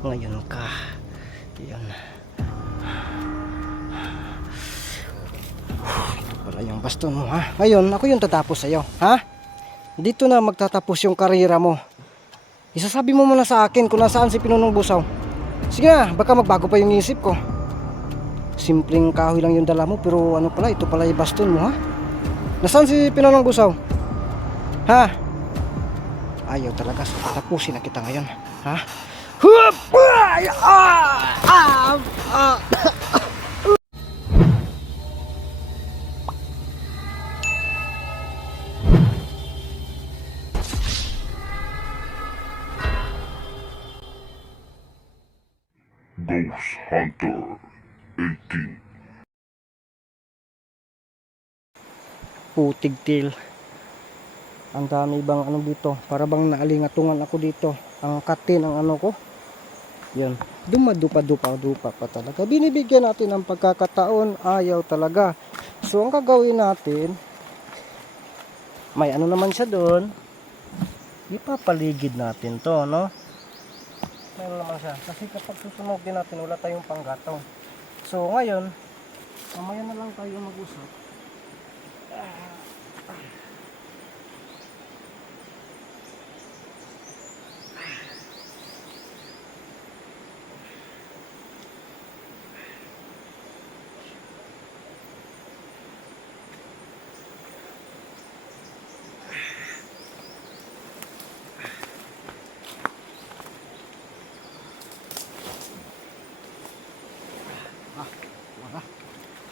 ngayon ka. Yan. Wala yung baston mo ha. Ngayon, ako yung tatapos sa'yo. Ha? Dito na magtatapos yung karera mo. Isasabi mo muna sa akin kung nasaan si Pinunong Busaw. Sige na, baka magbago pa yung isip ko. Simpleng kahoy lang yung dala mo pero ano pala, ito pala yung baston mo ha. Nasaan si Pinunong Busaw? Ha? Ayaw talaga, so tapusin na kita ngayon. Ha? Hup! Putig til. Ang dami bang ano dito, para bang naalingatungan ako dito. Ang katin ang ano ko. Yun. Dumadupa-dupa-dupa pa talaga. Binibigyan natin ng pagkakataon, ayaw talaga. So ang gagawin natin, may ano naman siya doon. Ipapaligid natin to, no? Meron naman siya. Kasi kapag susunog din natin, wala tayong panggatong. So ngayon, mamaya na lang tayo mag-usap.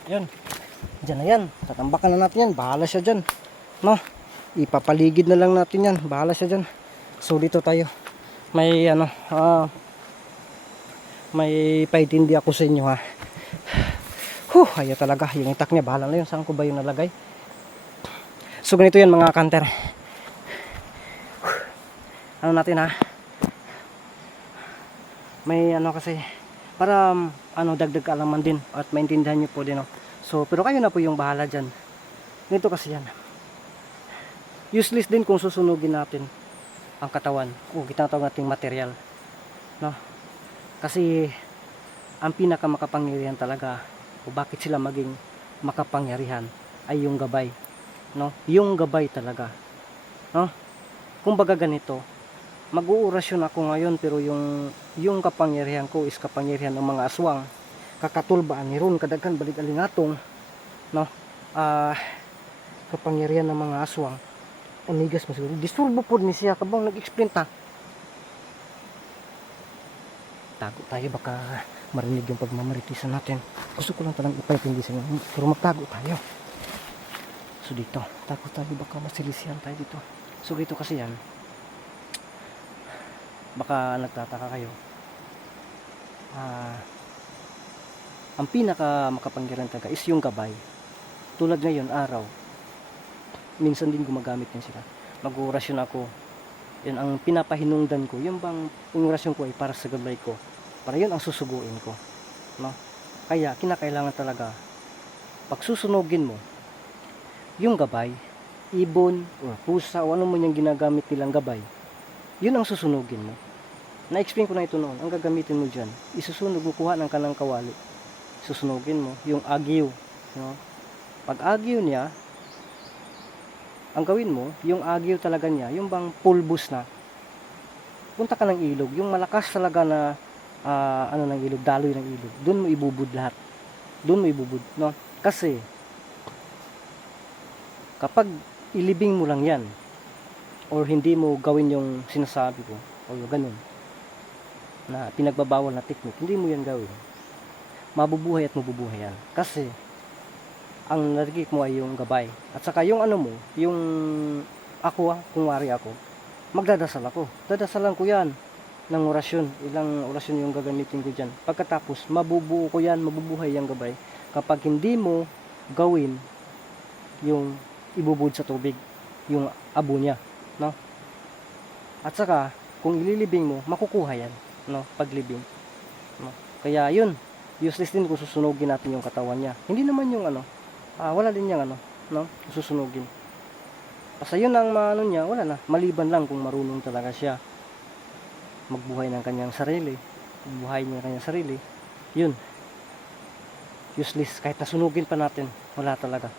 Yun. Diyan na yan. Tatambakan na natin yan. Bahala siya dyan. No? Ipapaligid na lang natin yan. Bahala siya dyan. So dito tayo. May ano. ah may paitindi ako sa inyo ha. Huh, ayaw talaga. Yung itak niya. Bahala na yun. Saan ko ba yung nalagay? So ganito yan mga kanter. Ano natin ha? May ano kasi para um, ano dagdag kaalaman din at maintindihan niyo po din no. So pero kayo na po yung bahala diyan. Nito kasi yan. Useless din kung susunugin natin ang katawan o tinatawag nating material. No? Kasi ang pinaka makapangyarihan talaga o bakit sila maging makapangyarihan ay yung gabay. No? Yung gabay talaga. No? Kumbaga ganito, mag-uurasyon ako ngayon pero yung yung kapangyarihan ko is kapangyarihan ng mga aswang kakatulbaan ni Ron kadaghan balik alingatong no? Ah kapangyarihan ng mga aswang. Onigas mo siguro. Disturbo po ni siya. Kabang nag-explain ta. Tago tayo baka marinig yung pagmamaritisan natin. Gusto ko lang talang ipaintindi sa inyo. Pero magtago tayo. So dito. Tago tayo baka masilisihan tayo dito. So dito kasi yan. Baka nagtataka kayo. Ah ang pinaka makapangyarihan talaga is yung gabay. Tulad ngayon araw. Minsan din gumagamit din sila. Mag-orasyon ako. Yun ang pinapahinungdan ko. Yung bang orasyon ko ay para sa gabay ko. Para yun ang susuguin ko. No? Kaya kinakailangan talaga pag susunugin mo yung gabay ibon o pusa o ano man yung ginagamit nilang gabay yun ang susunugin mo. Na-explain ko na ito noon. Ang gagamitin mo dyan, isusunog mo, kuha ng kanang kawali. Susunugin mo, yung agyo. No? Pag agyo niya, ang gawin mo, yung agyo talaga niya, yung bang pulbus na, punta ka ng ilog, yung malakas talaga na, ah, ano ng ilog, daloy ng ilog, doon mo ibubud lahat. Doon mo ibubud, no? Kasi, kapag ilibing mo lang yan, or hindi mo gawin yung sinasabi ko, o ganun, na pinagbabawal na technique, hindi mo yan gawin. Mabubuhay at mabubuhay yan. Kasi, ang narigik mo ay yung gabay. At saka yung ano mo, yung ako ah, kung wari ako, magdadasal ako. Dadasalan ko yan ng orasyon. Ilang orasyon yung gagamitin ko dyan. Pagkatapos, mabubuo ko yan, mabubuhay yung gabay. Kapag hindi mo gawin yung ibubud sa tubig, yung abo niya, no? At saka, kung ililibing mo, makukuha yan no paglibing no kaya yun useless din kung susunugin natin yung katawan niya hindi naman yung ano ah, wala din yung ano no susunugin basta yun ang ano niya wala na maliban lang kung marunong talaga siya magbuhay ng kanyang sarili buhay niya kanyang sarili, yun. Useless. Kahit nasunugin pa natin, wala talaga.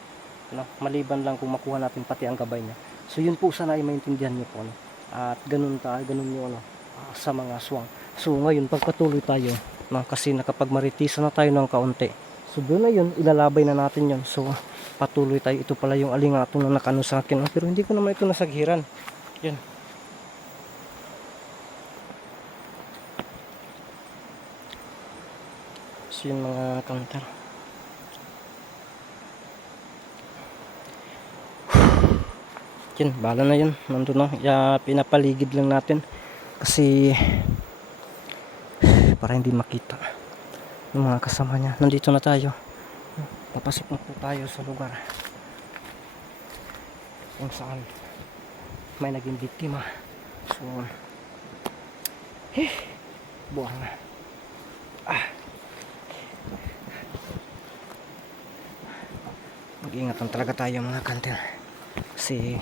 No? Maliban lang kung makuha natin pati ang gabay niya. So yun po sana ay maintindihan niyo po. No? At ganun tayo, ganun yung ano, ah, sa mga aswang. So ngayon, pagpatuloy tayo, no? kasi nakapagmaritisa na tayo ng kaunti. So doon na yun, ilalabay na natin yun. So patuloy tayo. Ito pala yung alingatong na nakano sa akin. Pero hindi ko naman ito nasaghiran. Yan. So yun mga counter. Yun, bala na yun. Nandun na. Ya, pinapaligid lang natin. Kasi para hindi makita yung mga kasama niya. Nandito na tayo. Papasok na po tayo sa lugar kung saan may naging biktima. So, eh, buwang na. Ah. Mag-ingatan talaga tayo mga kantel. Kasi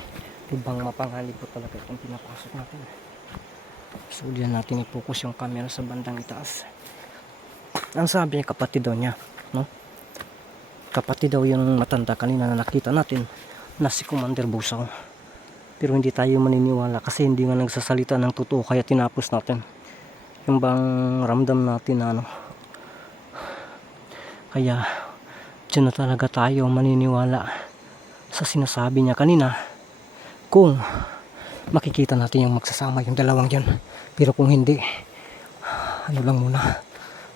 lubang mapanganib po talaga itong pinapasok natin. So diyan natin i-focus yung camera sa bandang itaas. Ang sabi niya kapatid daw niya, no? Kapatid daw yung matanda kanina na nakita natin na si Commander Busaw. Pero hindi tayo maniniwala kasi hindi nga nagsasalita ng totoo kaya tinapos natin. Yung bang ramdam natin na ano. Kaya dyan na talaga tayo maniniwala sa sinasabi niya kanina kung makikita natin yung magsasama yung dalawang yun. Pero kung hindi ano lang muna.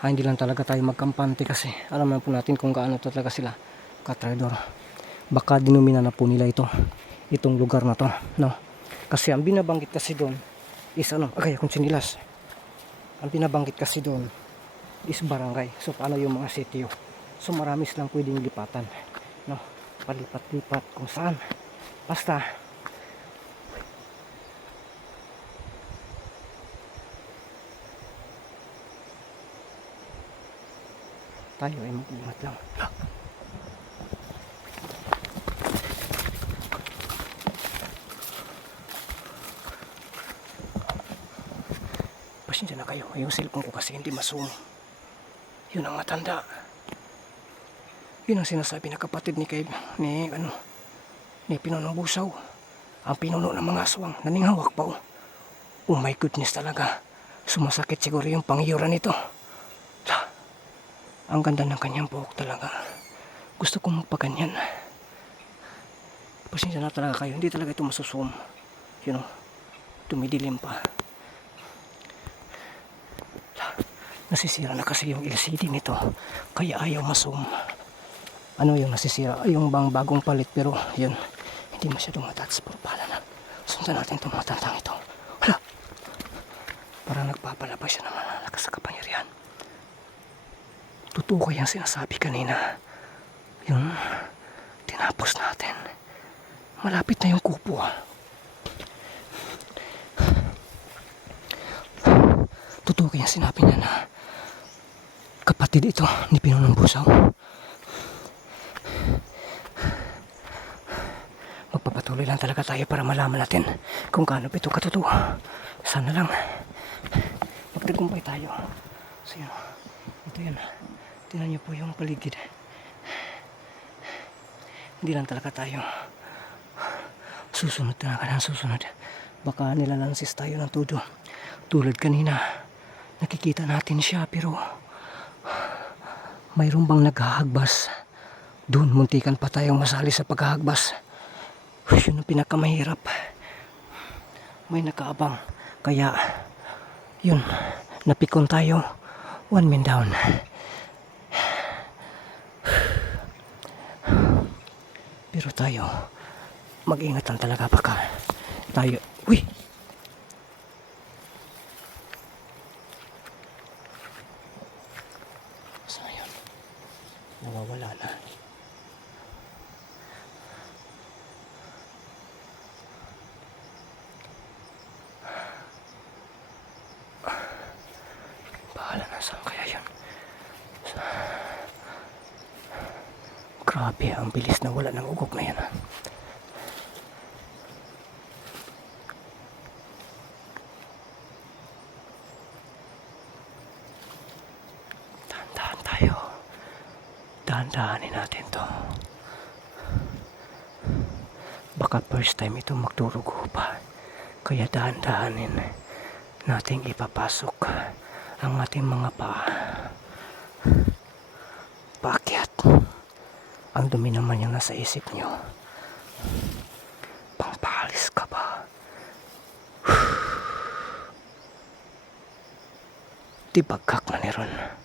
Ah, hindi lang talaga tayo magkampante kasi alam na po natin kung gaano talaga sila katrador. Baka dinumina na po nila ito itong lugar na to no? Kasi ang binabanggit kasi doon is ano okay kung sinilas ang binabanggit kasi doon is barangay. So paano yung mga sitio? So marami silang pwedeng lipatan no? Palipat-lipat kung saan. Basta tayo ay mag-ingat lang pasensya na kayo yung cellphone ko kasi hindi masum yun ang matanda yun ang sinasabi na kapatid ni kay ni ano ni Pinunong Busaw. Ang pinuno ng mga aswang naningawak pa oh. Oh my goodness talaga. Sumasakit siguro yung pangyura nito. Ang ganda ng kanyang buhok talaga. Gusto kong magpaganyan. Pasensya na talaga kayo. Hindi talaga ito masusum. You know, tumidilim pa. Nasisira na kasi yung LCD nito. Kaya ayaw masum ano yung nasisira yung bang bagong palit pero yun hindi masyadong matats pero pala na sundan natin itong matandang ito hala parang nagpapalabas siya ng lakas sa kapangyarihan kaya ang sinasabi kanina yung tinapos natin malapit na yung kupo ah. totoo kaya sinabi niya na kapatid ito ni Pinunong Busaw Magpapatuloy lang talaga tayo para malaman natin kung gaano ba ito katotoo. Sana lang magtagumpay tayo. So yun, ito yun. Tingnan niyo po yung paligid. Hindi lang talaga tayo susunod talaga ng susunod. Baka nilalansis tayo ng todo. Tulad kanina, nakikita natin siya pero mayroon bang naghahagbas? Doon, muntikan pa tayong masali sa paghahagbas. Yun ang pinakamahirap. May nakaabang. Kaya, yun, napikon tayo. One man down. Pero tayo, mag-ingatan talaga baka tayo, uy! Grabe, ang bilis na wala ng ugok na yan. Ha? Dahan-dahan tayo. Dahan-dahanin natin to. Baka first time ito magdurugo pa. Kaya dahan-dahanin nating ipapasok ang ating mga paa. Ang dumi naman yung nasa isip nyo. Pangpalis ka ba? Di bagkak na ni Ron.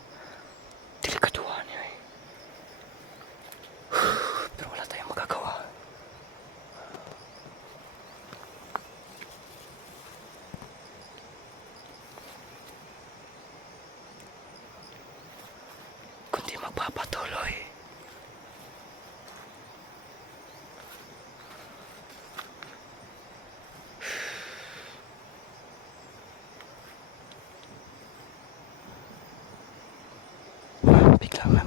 Ich glaube.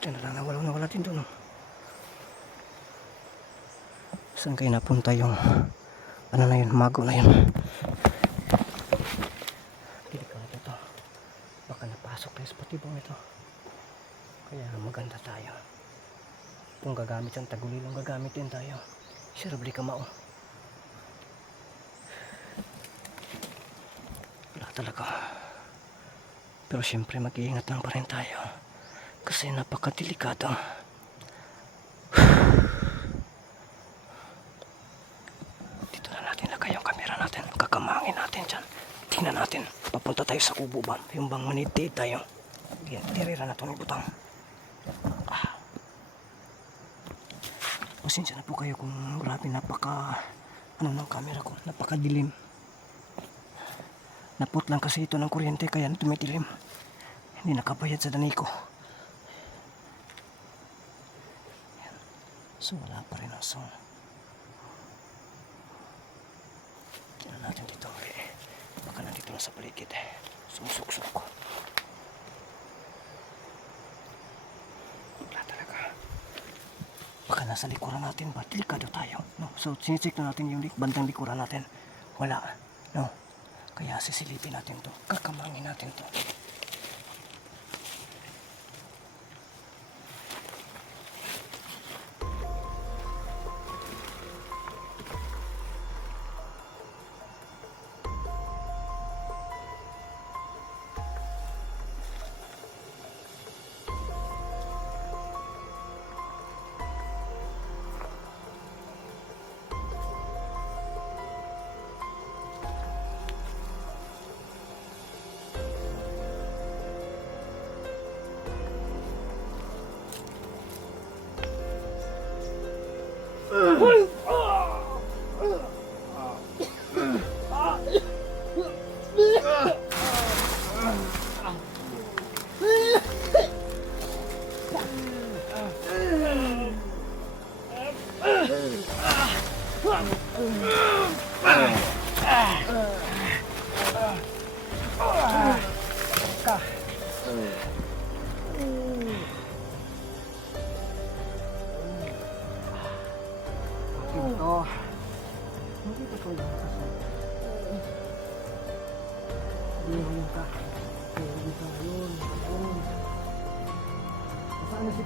Bigla na lang nawala nawala din doon. Saan kayo napunta yung ano na yun, mago na yun. Delikado to. Baka napasok tayo sa patibong ito. Kaya maganda tayo. Kung gagamit ang tagulilong gagamit din tayo. Sirabli ka mao. Wala talaga. Pero siyempre mag-iingat lang pa rin tayo. Kasi napakadelikado. Dito na natin lagay yung camera natin. Kakamangin natin dyan. Tingnan natin. Papunta tayo sa kubo ba? Yung bang manitid tayo. Tirira na itong butang. Ah. Pasensya na po kayo kung grabe napaka ano ng camera ko. Napakadilim. Napot lang kasi ito ng kuryente kaya tumitilim. Hindi nakabayad sa dani ko. Yan. So wala pa rin ang song. Tingnan natin dito. Okay. Baka nandito na sa paligid. Sumusuksok ko. Wala talaga. Baka nasa likuran natin ba? Delikado tayo. No? So, sinisik na natin yung bandang likuran natin. Wala. No? Kaya sisilipin natin to. Kakamangin natin to.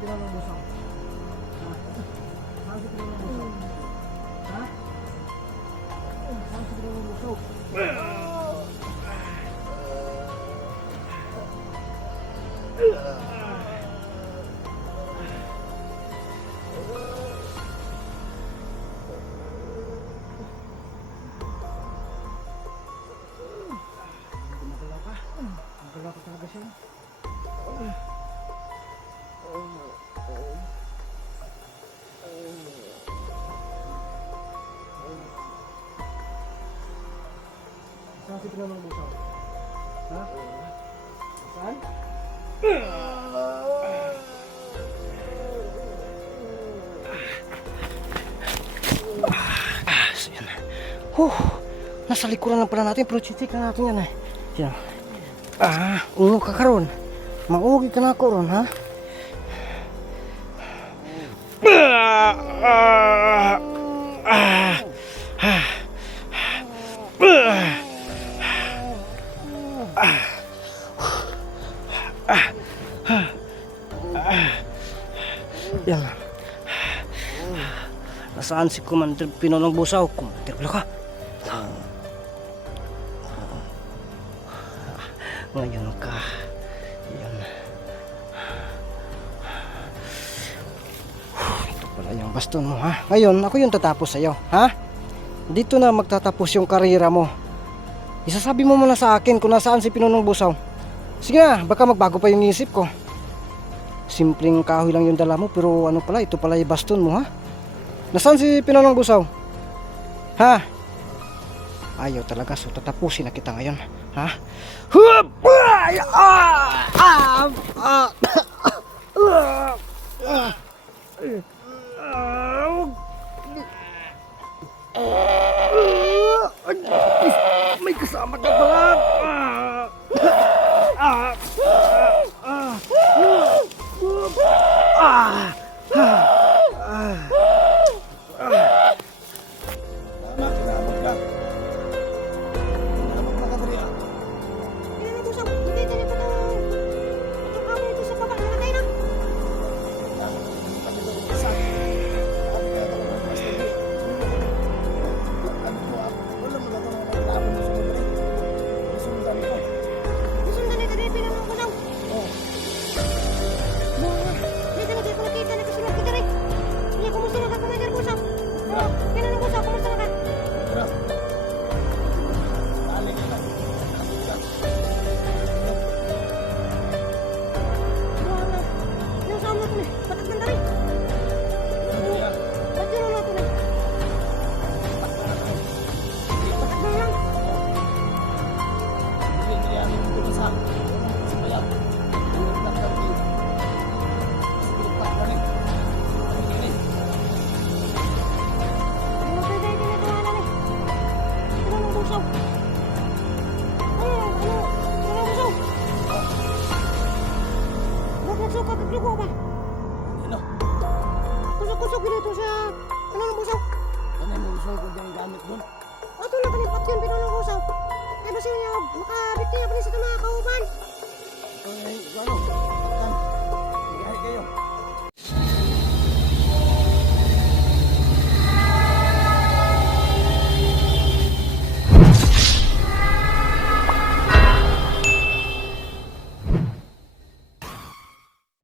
Saan na si pinunong busaw? Ha? Saan? Ah, so yan. Huh, nasa likuran lang pala natin pero chitik na natin yan eh. Yan. Ah, ungo ka karon. Maugi ka na ako ron, ha? Yan. Nasaan si Commander Pinonong Busaw? Commander pala ka. Ngayon ka. Yan. Ito pala yung baston mo ha. Ngayon, ako yung tatapos sa'yo. Ha? Dito na magtatapos yung karera mo. Isasabi mo muna sa akin kung nasaan si Pinonong Busaw. Sige na, baka magbago pa yung isip ko. Simpleng kahoy lang yung dala mo pero ano pala, ito pala yung baston mo ha? Nasaan si Pinonong Busaw? Ha? Ayaw talaga, so tatapusin na kita ngayon. Ha? Hup! Ay! Ah! Ah! Ah! Ah! May kasama ka pala! Ah! Ah! Ah! Tama,